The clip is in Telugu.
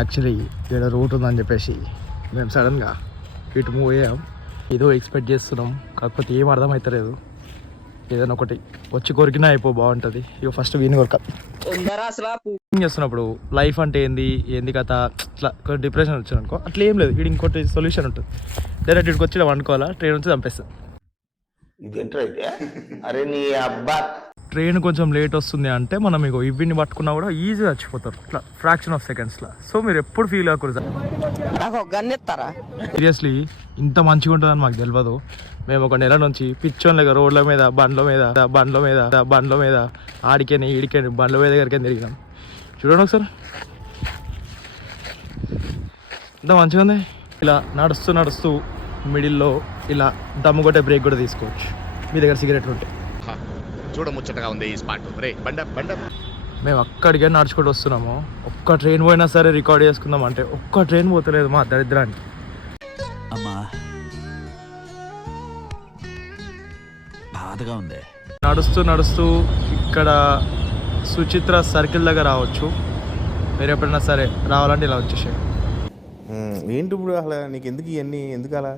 యాక్చువల్లీ ఇక్కడ రూట్ ఉందని చెప్పేసి మేము సడన్గా ఇటు మూవ్ అయ్యాం. ఏదో ఎక్స్పెక్ట్ చేస్తున్నాం, కాకపోతే ఏం అర్థమవుతలేదు. ఏదైనా ఒకటి వచ్చి కొరికినా అయిపో బాగుంటుంది. ఇక ఫస్ట్ వీని కొరక చేస్తున్నప్పుడు లైఫ్ అంటే ఏంది కథ ఇట్లా కొంచెం డిప్రెషన్ వచ్చింది అనుకో, అట్లా ఏం లేదు. వీడు ఇంకోటి సొల్యూషన్ ఉంటుంది. డైరెక్ట్ ఇక్కడికి వచ్చి వండుకోవాలా, ట్రైన్ నుంచి చంపేస్తాం. అరే నీ అబ్బా, ట్రైన్ కొంచెం లేట్ వస్తుంది అంటే మనం ఇగో ఇవిని పట్టుకున్నా కూడా ఈజీగా చచ్చిపోతారు ఇట్లా ఫ్రాక్షన్ ఆఫ్ సెకండ్స్లో. సో మీరు ఎప్పుడు ఫీల్ అవ్వకూడదు. సీరియస్లీ ఇంత మంచిగా ఉంటుందని మాకు తెలియదు. మేము ఒక నెల నుంచి పిచ్చోన్లేక రోడ్ల మీద బండ్ల మీద ఆడికేని ఈడికేని బండ్ల మీద దగ్గరికి తిరిగినాం. చూడండి ఒకసారి ఇంత మంచిగా ఉంది. ఇలా నడుస్తూ మిడిల్లో ఇలా దమ్ము కొట్టే బ్రేక్ కూడా తీసుకోవచ్చు మీ దగ్గర సిగరెట్లు ఉంటాయి. చూడముచ్చటగా ఉంది ఈ స్పాట్. మేము అక్కడికే నడుచుకుంటూ వస్తున్నాము. ఒక్క ట్రైన్ పోయినా సరే రికార్డ్ చేసుకుందాం అంటే ఒక్క ట్రైన్ పోతలేదు మా దరిద్రానికి. అమ్మా బాధగా ఉంది. నడుస్తూ ఇక్కడ సుచిత్ర సర్కిల్ దగ్గర రావచ్చు. మీరు ఎప్పుడైనా సరే రావాలంటే ఇలా వచ్చేసాయి. ఏంటి ఇప్పుడు అసలు నీకు ఎందుకు ఇవన్నీ ఎందుకు అలా?